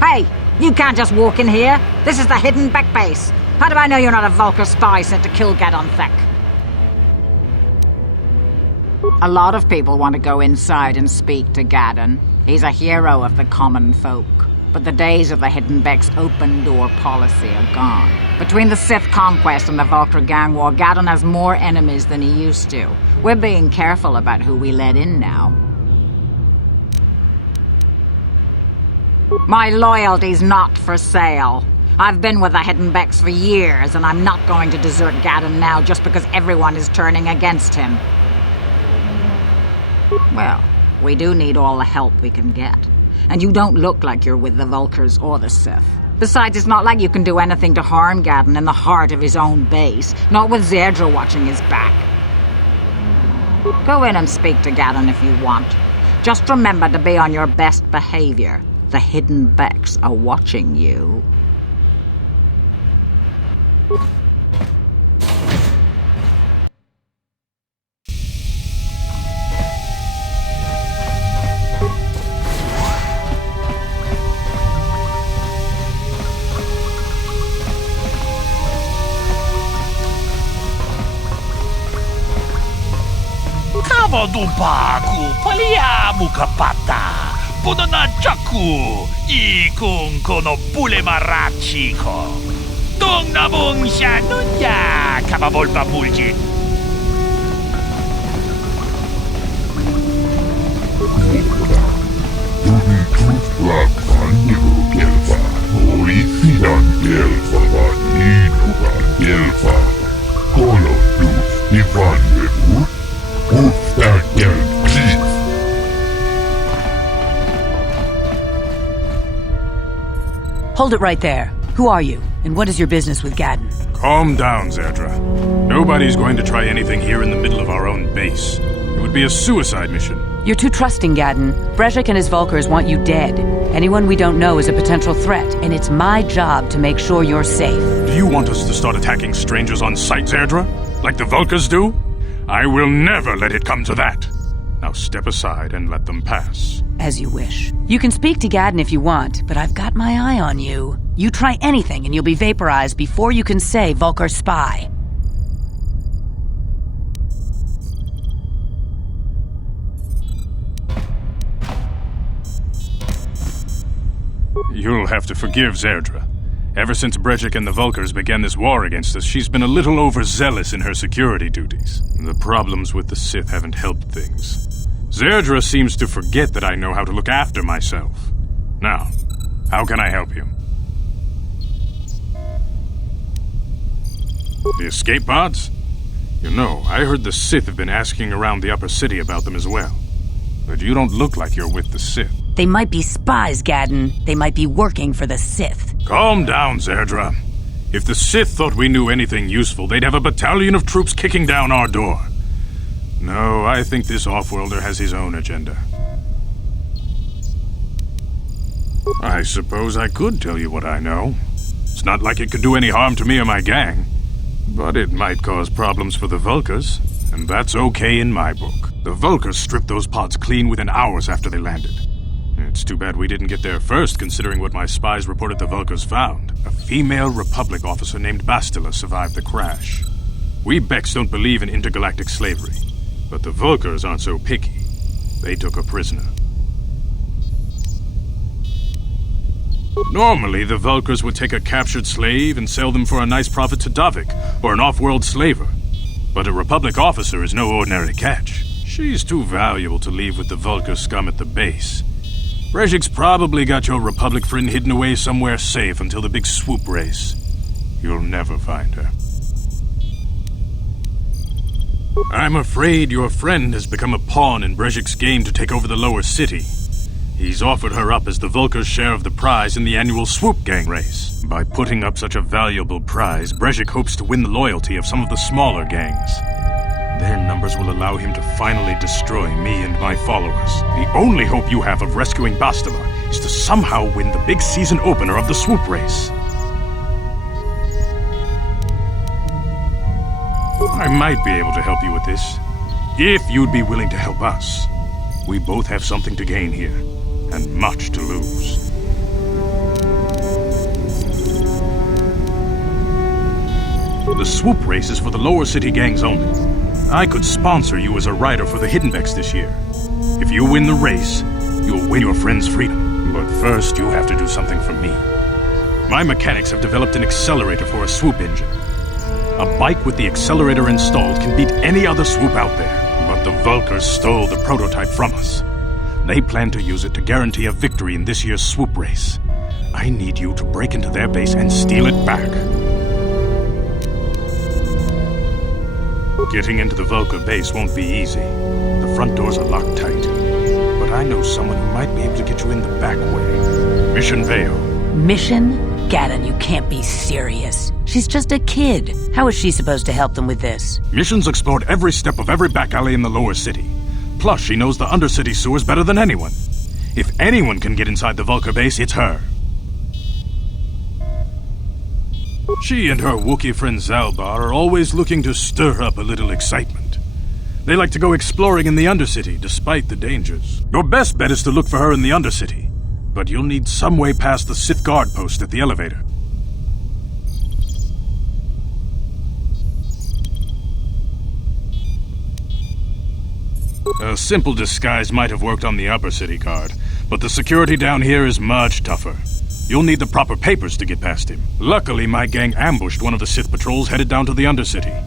Hey, you can't just walk in here. This is the hidden back base. How do I know you're not a Vulkar spy sent to kill Gadon Thek? A lot of people want to go inside and speak to Gadon. He's a hero of the common folk. But the days of the Hidden Beck's open-door policy are gone. Between the Sith conquest and the Vulkar gang war, Gadon has more enemies than he used to. We're being careful about who we let in now. My loyalty's not for sale. I've been with the Hidden Becks for years, and I'm not going to desert Gadon now just because everyone is turning against him. Well, we do need all the help we can get. And you don't look like you're with the Vulkars or the Sith. Besides, it's not like you can do anything to harm Gadon in the heart of his own base, not with Zerdra watching his back. Go in and speak to Gadon if you want. Just remember to be on your best behavior. The Hidden Becks are watching you. Dumpaku, paliamu kapata, punanachaku, ikung kono pule marachiko. Dong nabong siya nunya, kababolpa buljit. Tuli truthblak vannigu kelfa, orisidan kelfa vanninuga kelfa. Kolo dus ivannevu. Hold it right there. Who are you, and what is your business with Gadon? Calm down, Zerdra. Nobody's going to try anything here in the middle of our own base. It would be a suicide mission. You're too trusting, Gadon. Brejik and his Vulkars want you dead. Anyone we don't know is a potential threat, and it's my job to make sure you're safe. Do you want us to start attacking strangers on sight, Zerdra? Like the Vulkars do? I will never let it come to that. Now step aside and let them pass. As you wish. You can speak to Gadon if you want, but I've got my eye on you. You try anything and you'll be vaporized before you can say Vulkar spy. You'll have to forgive Zerdra. Ever since Brejik and the Vulkars began this war against us, she's been a little overzealous in her security duties. The problems with the Sith haven't helped things. Zerdra seems to forget that I know how to look after myself. Now, how can I help you? The escape pods? You know, I heard the Sith have been asking around the upper city about them as well. But you don't look like you're with the Sith. They might be spies, Gadon. They might be working for the Sith. Calm down, Zerdra. If the Sith thought we knew anything useful, they'd have a battalion of troops kicking down our door. No, I think this off-worlder has his own agenda. I suppose I could tell you what I know. It's not like it could do any harm to me or my gang. But it might cause problems for the Vulkars, and that's okay in my book. The Vulkars stripped those pods clean within hours after they landed. It's too bad we didn't get there first, considering what my spies reported the Vulkars found. A female Republic officer named Bastila survived the crash. We Becks don't believe in intergalactic slavery, but the Vulkars aren't so picky. They took her prisoner. Normally, the Vulkars would take a captured slave and sell them for a nice profit to Davik, or an off-world slaver. But a Republic officer is no ordinary catch. She's too valuable to leave with the Vulkar scum at the base. Brejik's probably got your Republic friend hidden away somewhere safe until the big swoop race. You'll never find her. I'm afraid your friend has become a pawn in Brejik's game to take over the lower city. He's offered her up as the Vulkar's share of the prize in the annual swoop gang race. By putting up such a valuable prize, Brejik hopes to win the loyalty of some of the smaller gangs. Their numbers will allow him to finally destroy me and my followers. The only hope you have of rescuing Bastila is to somehow win the big season opener of the swoop race. I might be able to help you with this, if you'd be willing to help us. We both have something to gain here, and much to lose. swoop race is for the lower city gangs only. I could sponsor you as a rider for the Hiddenbecks this year. If you win the race, you'll win your friend's freedom. But first, you have to do something for me. My mechanics have developed an accelerator for a swoop engine. A bike with the accelerator installed can beat any other swoop out there. But the Vulkars stole the prototype from us. They plan to use it to guarantee a victory in this year's swoop race. I need you to break into their base and steal it back. Getting into the Vulkar base won't be easy. The front doors are locked tight. But I know someone who might be able to get you in the back way. Mission Vale. Mission? Gadon, you can't be serious. She's just a kid. How is she supposed to help them with this? Mission's explored every step of every back alley in the lower city. Plus, she knows the Undercity sewers better than anyone. If anyone can get inside the Vulkar base, it's her. She and her Wookiee friend Zalbar are always looking to stir up a little excitement. They like to go exploring in the Undercity, despite the dangers. Your best bet is to look for her in the Undercity. But you'll need some way past the Sith guard post at the elevator. A simple disguise might have worked on the upper city guard, but the security down here is much tougher. You'll need the proper papers to get past him. Luckily, my gang ambushed one of the Sith patrols headed down to the Undercity.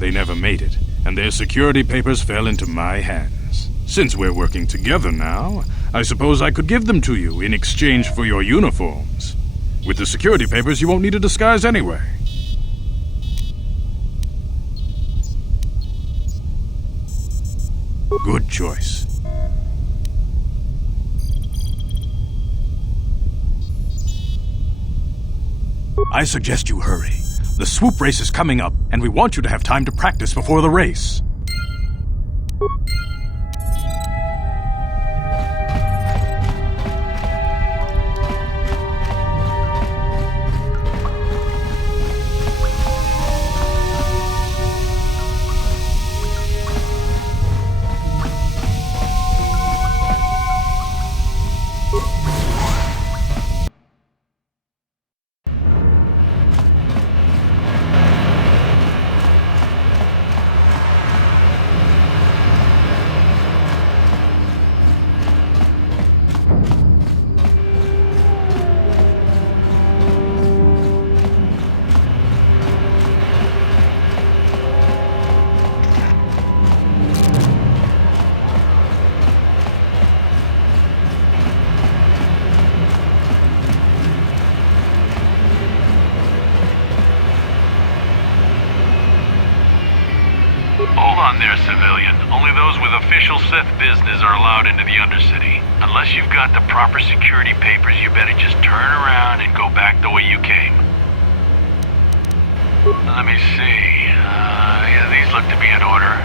They never made it, and their security papers fell into my hands. Since we're working together now, I suppose I could give them to you in exchange for your uniforms. With the security papers, you won't need a disguise anyway. Good choice. I suggest you hurry. The swoop race is coming up, and we want you to have time to practice before the race. Hold on there, civilian. Only those with official Sith business are allowed into the Undercity. Unless you've got the proper security papers, you better just turn around and go back the way you came. Let me see. Yeah, these look to be in order.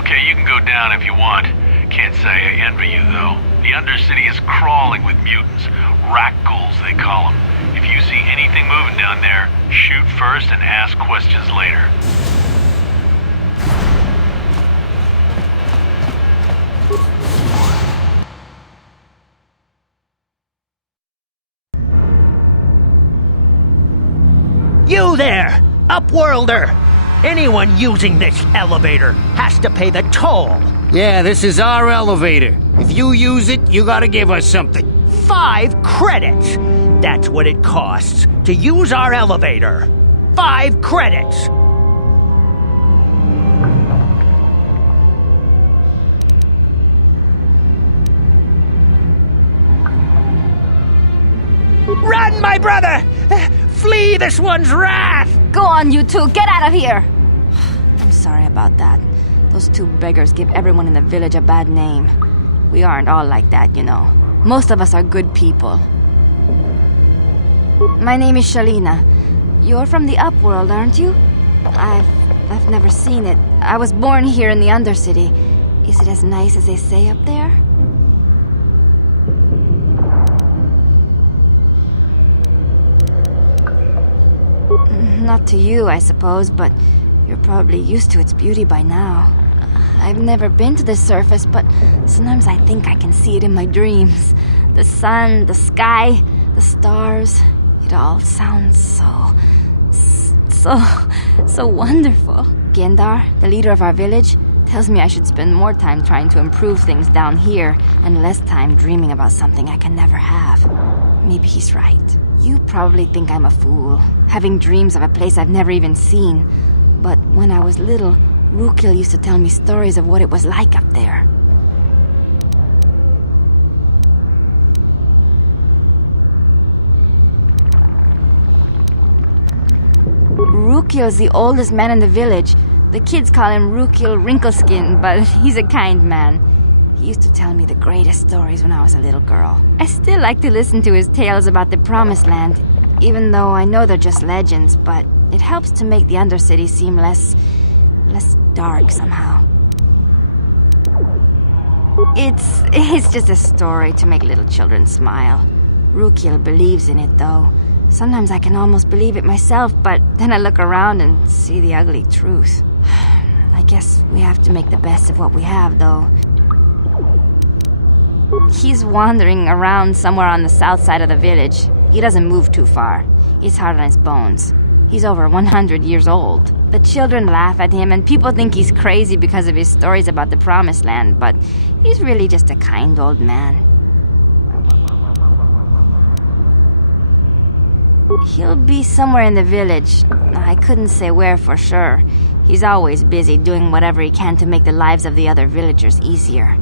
Okay, you can go down if you want. Can't say I envy you, though. The Undercity is crawling with mutants. Rat ghouls, they call them. If you see anything moving down there, shoot first and ask questions later. You there, Upworlder! Anyone using this elevator has to pay the toll. Yeah, this is our elevator. If you use it, you gotta give us something. 5 credits! That's what it costs to use our elevator. 5 credits! Run, my brother! Flee this one's wrath! Go on, you two, get out of here! I'm sorry about that. Those 2 beggars give everyone in the village a bad name. We aren't all like that, you know. Most of us are good people. My name is Shalina. You're from the Upworld, aren't you? I've never seen it. I was born here in the Undercity. Is it as nice as they say up there? Not to you, I suppose, but you're probably used to its beauty by now. I've never been to the surface, but sometimes I think I can see it in my dreams. The sun, the sky, the stars. It all sounds so so wonderful. Gendar, the leader of our village, tells me I should spend more time trying to improve things down here and less time dreaming about something I can never have. Maybe he's right. You probably think I'm a fool, having dreams of a place I've never even seen. But when I was little, Rukil used to tell me stories of what it was like up there. Rukil's the oldest man in the village. The kids call him Rukil Wrinkleskin, but he's a kind man. He used to tell me the greatest stories when I was a little girl. I still like to listen to his tales about the Promised Land, even though I know they're just legends, but it helps to make the Undercity seem less dark somehow. It's just a story to make little children smile. Rukil believes in it, though. Sometimes I can almost believe it myself, but then I look around and see the ugly truth. I guess we have to make the best of what we have, though. He's wandering around somewhere on the south side of the village. He doesn't move too far. He's hard on his bones. He's over 100 years old. The children laugh at him, and people think he's crazy because of his stories about the Promised Land, but he's really just a kind old man. He'll be somewhere in the village. I couldn't say where for sure. He's always busy doing whatever he can to make the lives of the other villagers easier.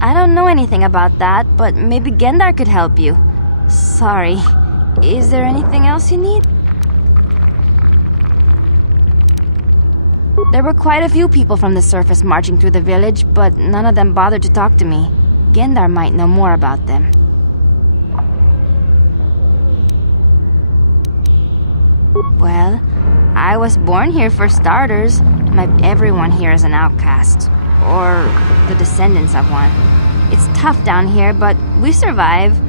I don't know anything about that, but maybe Gendar could help you. Sorry. Is there anything else you need? There were quite a few people from the surface marching through the village, but none of them bothered to talk to me. Gendar might know more about them. Well, I was born here for starters. Everyone here is an outcast. Or the descendants of one. It's tough down here, but we survive.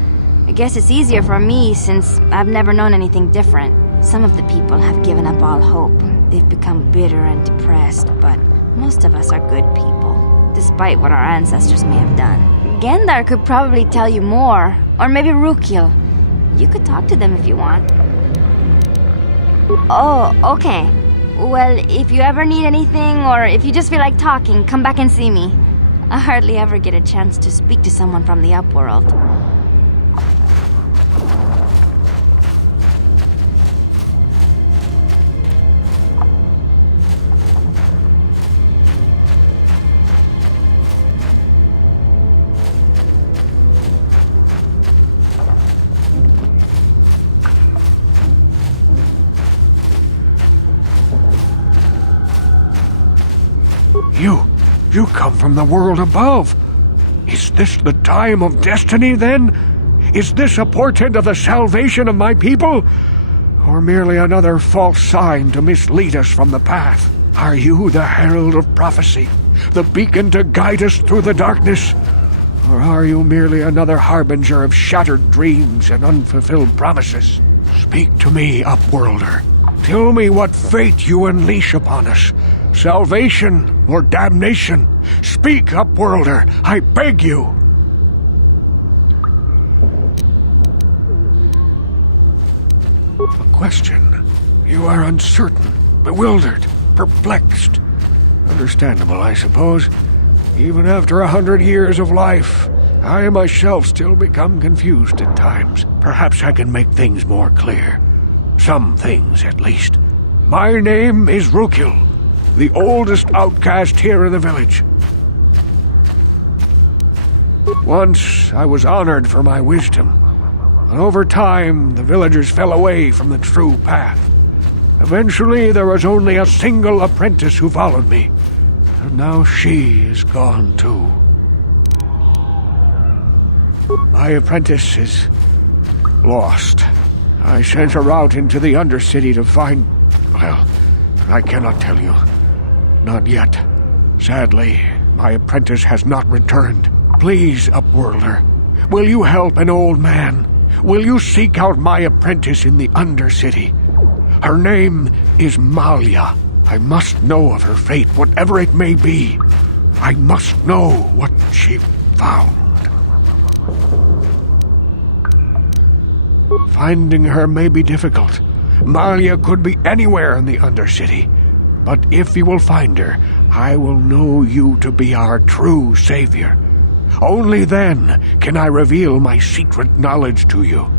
I guess it's easier for me since I've never known anything different. Some of the people have given up all hope. They've become bitter and depressed, but most of us are good people, despite what our ancestors may have done. Gendar could probably tell you more, or maybe Rukil. You could talk to them if you want. Oh, okay. Well, if you ever need anything, or if you just feel like talking, come back and see me. I hardly ever get a chance to speak to someone from the Upworld. You come from the world above. Is this the time of destiny, then? Is this a portent of the salvation of my people? Or merely another false sign to mislead us from the path? Are you the herald of prophecy, the beacon to guide us through the darkness? Or are you merely another harbinger of shattered dreams and unfulfilled promises? Speak to me, Upworlder. Tell me what fate you unleash upon us. Salvation or damnation? Speak, Upworlder, I beg you! A question. You are uncertain, bewildered, perplexed. Understandable, I suppose. Even after 100 years of life, I myself still become confused at times. Perhaps I can make things more clear. Some things, at least. My name is Rukil, the oldest outcast here in the village. Once I was honored for my wisdom, but over time the villagers fell away from the true path. Eventually there was only a single apprentice who followed me, and now she is gone too. My apprentice is lost. I sent her out into the Undercity to find... well, I cannot tell you. Not yet. Sadly, my apprentice has not returned. Please, Upworlder, will you help an old man? Will you seek out my apprentice in the Undercity? Her name is Malia. I must know of her fate, whatever it may be. I must know what she found. Finding her may be difficult, Malia could be anywhere in the Undercity. But if you will find her, I will know you to be our true savior. Only then can I reveal my secret knowledge to you.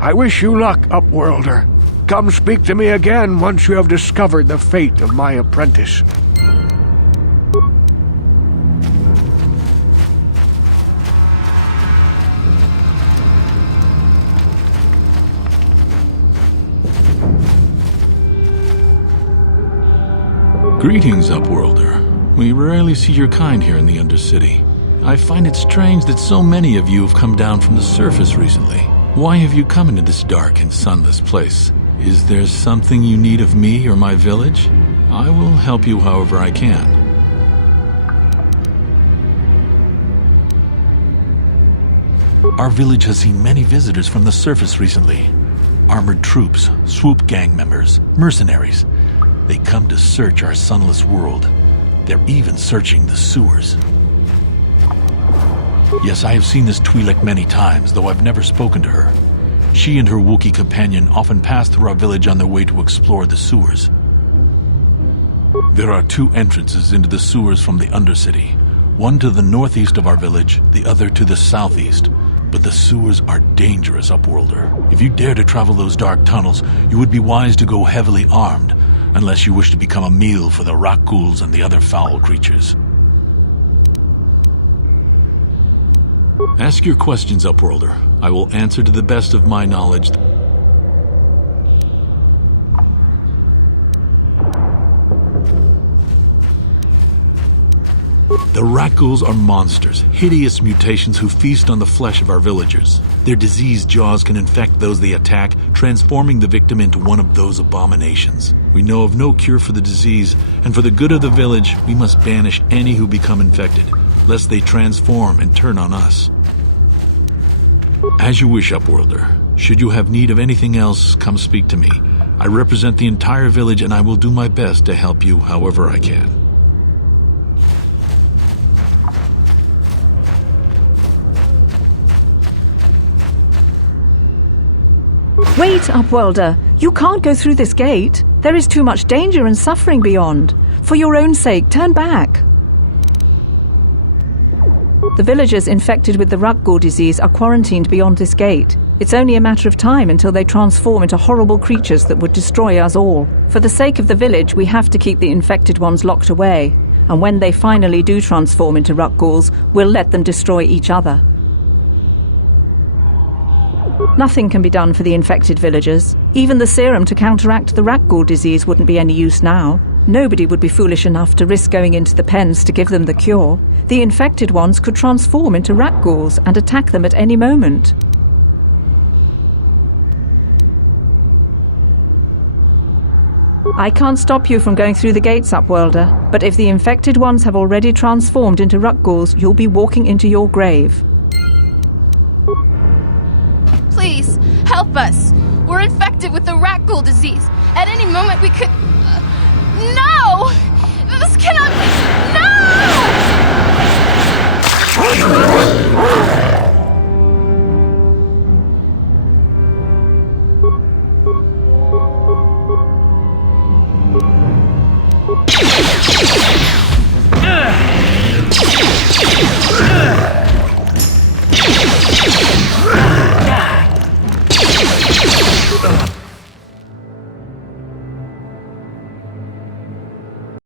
I wish you luck, Upworlder. Come speak to me again once you have discovered the fate of my apprentice. Greetings, Upworlder. We rarely see your kind here in the Undercity. I find it strange that so many of you have come down from the surface recently. Why have you come into this dark and sunless place? Is there something you need of me or my village? I will help you however I can. Our village has seen many visitors from the surface recently. Armored troops, swoop gang members, mercenaries. They come to search our sunless world. They're even searching the sewers. Yes, I have seen this Twi'lek many times, though I've never spoken to her. She and her Wookiee companion often pass through our village on their way to explore the sewers. There are two entrances into the sewers from the Undercity. One to the northeast of our village, the other to the southeast. But the sewers are dangerous, Upworlder. If you dare to travel those dark tunnels, you would be wise to go heavily armed, unless you wish to become a meal for the rock ghouls and the other foul creatures. Ask your questions, Upworlder. I will answer to the best of my knowledge. The rat ghouls are monsters, hideous mutations who feast on the flesh of our villagers. Their diseased jaws can infect those they attack, transforming the victim into one of those abominations. We know of no cure for the disease, and for the good of the village, we must banish any who become infected, lest they transform and turn on us. As you wish, Upworlder. Should you have need of anything else, come speak to me. I represent the entire village, and I will do my best to help you however I can. Wait, Upworlder. You can't go through this gate. There is too much danger and suffering beyond. For your own sake, turn back. The villagers infected with the Rukgul disease are quarantined beyond this gate. It's only a matter of time until they transform into horrible creatures that would destroy us all. For the sake of the village, we have to keep the infected ones locked away. And when they finally do transform into Rukguls, we'll let them destroy each other. Nothing can be done for the infected villagers. Even the serum to counteract the Rukgul disease wouldn't be any use now. Nobody would be foolish enough to risk going into the pens to give them the cure. The infected ones could transform into Rukguls and attack them at any moment. I can't stop you from going through the gates, Upworlder, but if the infected ones have already transformed into Rukguls, you'll be walking into your grave. Please, help us. We're infected with the Rukgul disease. At any moment we could... No! This cannot be... No!